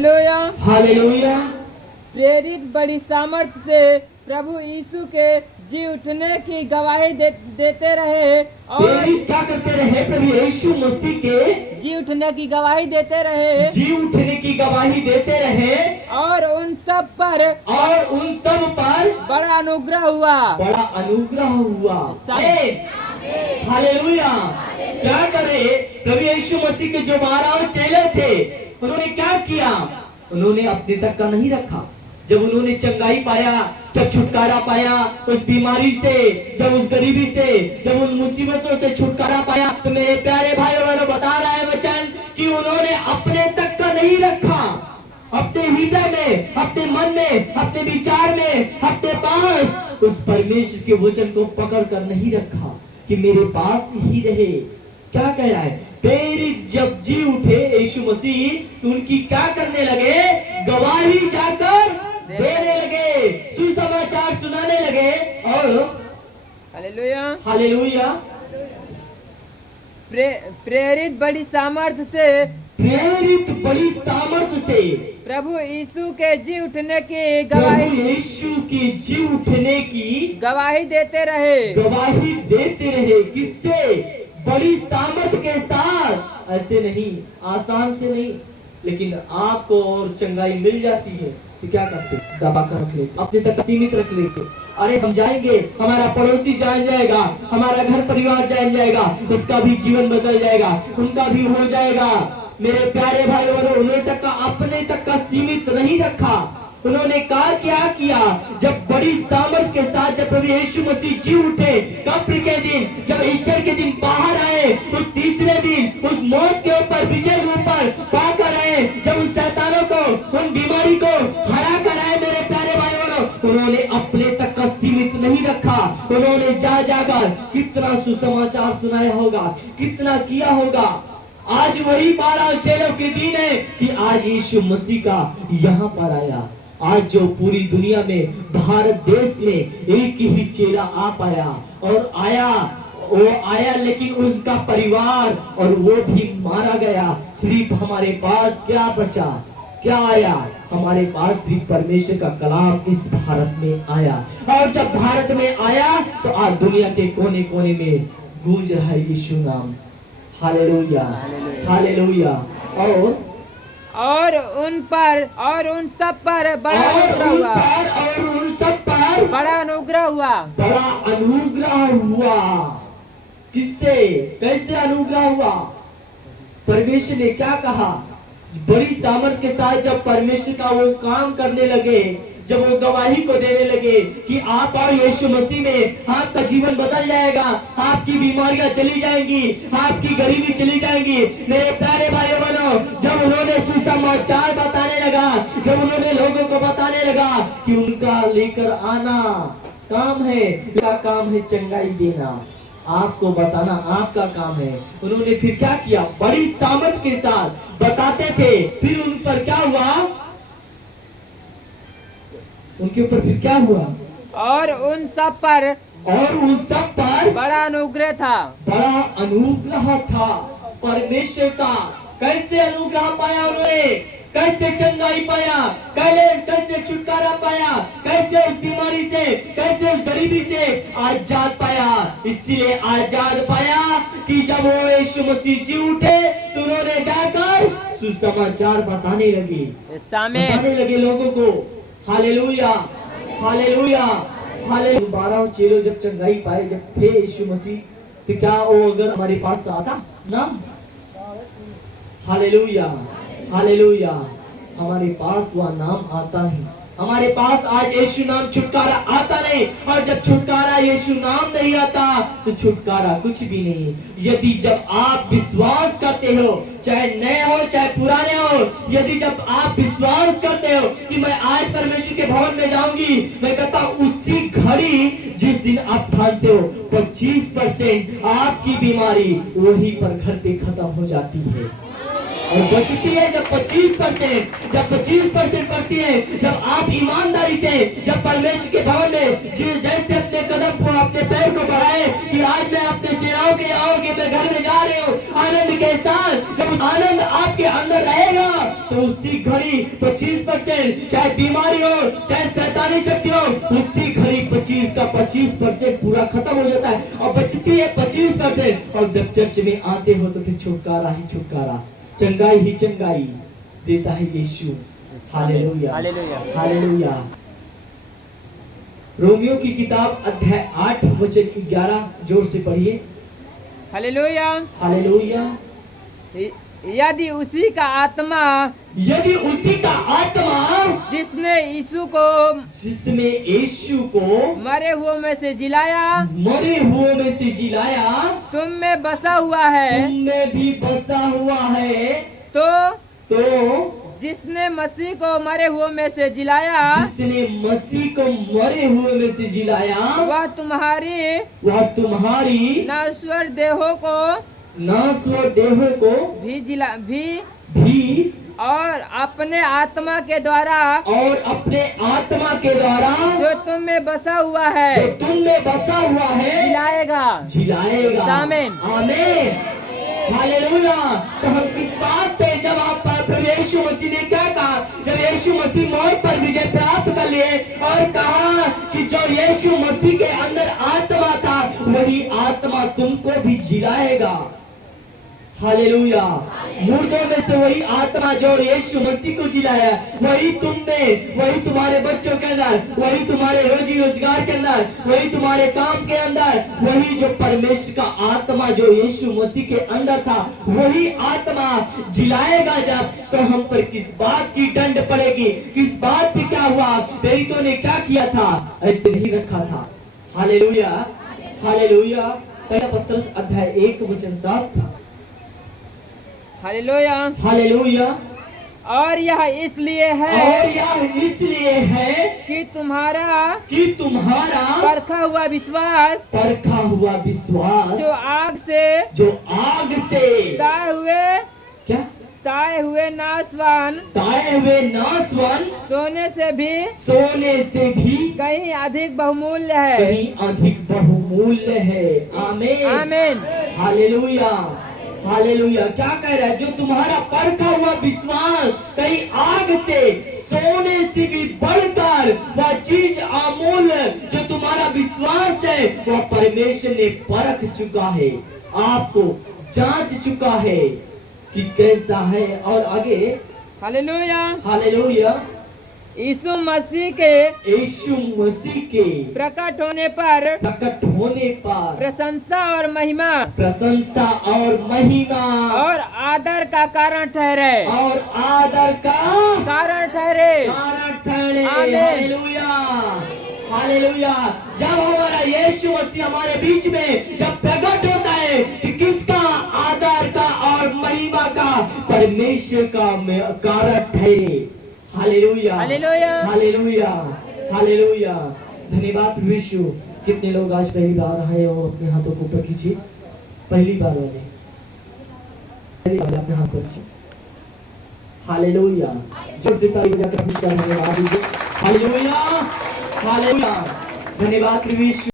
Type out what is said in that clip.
Hallelujah. Hallelujah. प्रेरित बड़ी सामर्थ्य से प्रभु यीशु के जी उठने की गवाही देते रहे और प्रेरित क्या करते रहे? प्रभु यीशु मसीह के जी उठने की गवाही देते रहे जी उठने की गवाही देते रहे और उन सब पर बड़ा अनुग्रह हुआ। बड़ा अनुग्रह हुआ। हालेलुया। क्या करे? प्रभु यीशु मसीह के जो 12 चेले थे, उन्होंने क्या किया? उन्होंने अपने तक का नहीं रखा। जब उन्होंने चंगाई पाया, जब छुटकारा पाया उस बीमारी से, जब उस गरीबी से, जब उन मुसीबतों से छुटकारा पाया, तो मेरे प्यारे भाइयों बहनों बता रहा है वचन कि उन्होंने अपने तक का नहीं रखा। अपने हृदय में, अपने मन में, अपने विचार में, अपने पास उस परमेश्वर के वचन को पकड़ कर नहीं रखा कि मेरे पास ही रहे। क्या कह रहा है? प्रेरित जब जी उठे यीशु मसीह, तो उनकी क्या करने लगे? गवाही जाकर देने लगे, सुसमाचार सुनाने लगे। और हालेलुया। हालेलुया। प्रेरित बड़ी सामर्थ्य से प्रेरित बड़ी सामर्थ्य से प्रभु यीशु के जी उठने की प्रभु यीशु की जी उठने की गवाही देते रहे। गवाही देते रहे। किससे? बड़ी सामर्थ्य के साथ। ऐसे नहीं, आसान से नहीं। लेकिन आपको और चंगाई मिल जाती है तो क्या करते? दबा कर रख लेते, अपने तक सीमित रख लेते। अरे हम जाएंगे, हमारा पड़ोसी जान जाएगा, हमारा घर परिवार जान जाएगा, उसका भी जीवन बदल जाएगा, उनका भी हो जाएगा। मेरे प्यारे भाई बहनों, उन्हें तक का, अपने तक का सीमित नहीं रखा। उन्होंने कहा क्या किया? जब बड़ी सामर्थ के साथ जब प्रभु यीशु मसीह जी उठे, कब्र के दिन, जब ईस्टर के दिन बाहर आए, उस तीसरे दिन उस मौत के ऊपर, विजय के ऊपर पाकर आए, जब उन शैतानों को, उन बीमारी को हरा कर आए, मेरे प्यारे भाई बहनों, उन्होंने अपने तक का सीमित नहीं रखा। उन्होंने जा जाकर कितना सुसमाचार सुनाया होगा, कितना किया होगा। आज वही 12 चेलों के दिन है कि आज यीशु मसीह का यहाँ पर आया। आज जो पूरी दुनिया में, भारत देश में एक ही चेला आ पाया, और वो आया लेकिन उनका परिवार और वो भी मारा गया। सिर्फ हमारे पास क्या बचा? क्या आया? हमारे पास सिर्फ परमेश्वर का कलाम इस भारत में आया। और जब भारत में आया तो आज दुनिया के कोने कोने में गूंज रहा है यीशु नाम। Hallelujah, hallelujah. और उन सब पर बड़ा अनुग्रह हुआ। और उन सब पर बड़ा अनुग्रह हुआ। बड़ा अनुग्रह हुआ। किससे? कैसे अनुग्रह हुआ? परमेश्वर ने क्या कहा? बड़ी सामर्थ के साथ जब परमेश्वर का वो काम करने लगे, जब वो गवाही को देने लगे कि आप और यीशु मसीह में आपका जीवन बदल जाएगा, आपकी बीमारियां चली जाएंगी, आपकी गरीबी चली जाएंगी। मेरे प्यारे भाइयों बहनों, जब उन्होंने सुसमाचार बताने लगा, जब उन्होंने लोगों को बताने लगा कि उनका लेकर आना काम है, क्या काम है? चंगाई देना, आपको बताना आपका काम है। उन्होंने फिर क्या किया? बड़ी सामर्थ के साथ बताते थे। फिर उन पर क्या हुआ? उनके ऊपर फिर क्या हुआ? और उन सब पर बड़ा अनुग्रह था। बड़ा अनुग्रह था परमेश्वर का। कैसे अनुग्रह पाया उन्होंने? कैसे चंगाई पाया? कैसे छुटकारा पाया? कैसे उस बीमारी से, कैसे उस गरीबी से आजाद पाया? इसलिए आजाद पाया कि जब वो यीशु मसीह जी उठे तो उन्होंने जाकर सुसमाचार बताने लगे लोगों को। Hallelujah, hallelujah, hallelujah. 12 चेलों जब चंगाई पाए, जब थे यीशु मसीह, तो क्या वो अगर हमारे पास आता ना? Hallelujah, hallelujah. हमारे पास वह नाम आता नहीं। हमारे पास आज यीशु नाम छुटकारा आता नहीं। और जब छुटकारा यीशु नाम नहीं आता तो छुटकारा कुछ भी नहीं। यदि जब आप विश्वास करते हो, चाहे नए हो चाहे पुराने हो, यदि जब आप विश्वास करते हो कि मैं आज परमेश्वर के भवन में जाऊंगी, मैं कहता हूं उसी घड़ी जिस दिन आप ठानते हो 25% आपकी बीमारी वहीं पर घर पे खत्म हो जाती है। और बचती है जब 25%, जब 25% बढ़ती है, जब आप ईमानदारी से, जब परमेश्वर के भवन में जैसे अपने कदम को, अपने पैर को बढ़ाए कि आज मैं अपने सेनाओं के आओगे, मैं घर में जा रहे हूँ आनंद के साथ, जब आनंद आपके अंदर रहेगा तो उसी घड़ी 25%, चाहे बीमारी हो, चाहे शैतानी शक्ति हो, उसी घड़ी 25 का 25% पूरा खत्म हो जाता है और बचती है 25%। और जब चर्च में आते हो तो फिर छुटकारा ही छुटकारा, चंगाई ही चंगाई देता है यीशु। Hallelujah, hallelujah. हालेलुया। रोमियो की किताब अध्याय 8 वचन 11 जोर से पढ़िए। हालेलुया। हालेलुया। यदि उसी का आत्मा, यदि उसी का आत्मा जिसने यीशु को, जिसमें यीशु को मरे हुओं में से जिलाया, मरे हुओं में से जिलाया, तुम में बसा हुआ है, तुम में भी बसा हुआ है, तो जिसने मसीह को मरे हुओं में से जिलाया, जिसने मसीह को मरे हुए में से जिलाया, वह तुम्हारी नश्वर देहों को, नासवर देहों को भी और अपने आत्मा के द्वारा, और अपने आत्मा के द्वारा जो तुम में बसा हुआ है, जो तुम में बसा हुआ है, जिलाएगा। आमीन। आमीन। हालेलुया। तो हम किस बात पे, जब आप प्रभु यीशु मसीह ने क्या कहा, जब यीशु मसीह मौत पर विजय प्राप्त कर लिए और कहा कि जो यीशु मसीह के अंदर आत्मा था वही आत्मा तुमको भी जिलाएगा। हालेलुया। मुर्दों में से वही आत्मा जो यीशु मसीह को जिलाया, वही तुम में, वही तुम्हारे बच्चों के अंदर, वही तुम्हारे रोजी रोजगार के अंदर, वही तुम्हारे काम के अंदर, वही जो परमेश्वर का आत्मा जो यीशु मसीह के अंदर था वही आत्मा जिलाएगा। जब तो हम पर किस बात की दंड पड़ेगी, किस बात पे क्या हुआ, प्रेरितों ने क्या किया था, ऐसे नहीं रखा था। Hallelujah, hallelujah. पहला पत्रस अध्याय 1 वचन 7 था। Hallelujah, hallelujah. और यह इसलिए है, और यह इसलिए है कि तुम्हारा परखा हुआ विश्वास, जो आग से ताए हुए नासवान सोने से भी कहीं अधिक बहुमूल्य है। आमीन, आमीन। Hallelujah, hallelujah. क्या कह रहा है, जो तुम्हारा परखा हुआ विश्वास कहीं आग से, सोने से भी बढ़कर वह चीज अमूल्य जो तुम्हारा विश्वास है वह परमेश्वर ने परख चुका है, आपको जांच चुका है कि कैसा है। और आगे हालेलुया, हालेलुया। यीशु मसीह के प्रकट होने पर प्रशंसा और महिमा और आदर का कारण ठहरे, हालेलुया, हालेलुया। जब हमारा यीशु मसीह हमारे बीच में जब प्रकट होता है कि किसका, आदर का और महिमा का, परमेश्वर का कारण ठहरे। Hallelujah, hallelujah, hallelujah, hallelujah. धन्यवाद प्रभु यीशु। कितने लोग आज पहली बार आए हो, अपने हाथों को ऊपर कीजिए। पहली बार वाले अपने हाथ पर कीजिए। हालेलुया। जोर से ताली बजाकर खुश करने दीजिए। Hallelujah, hallelujah. धन्यवाद प्रभु यीशु।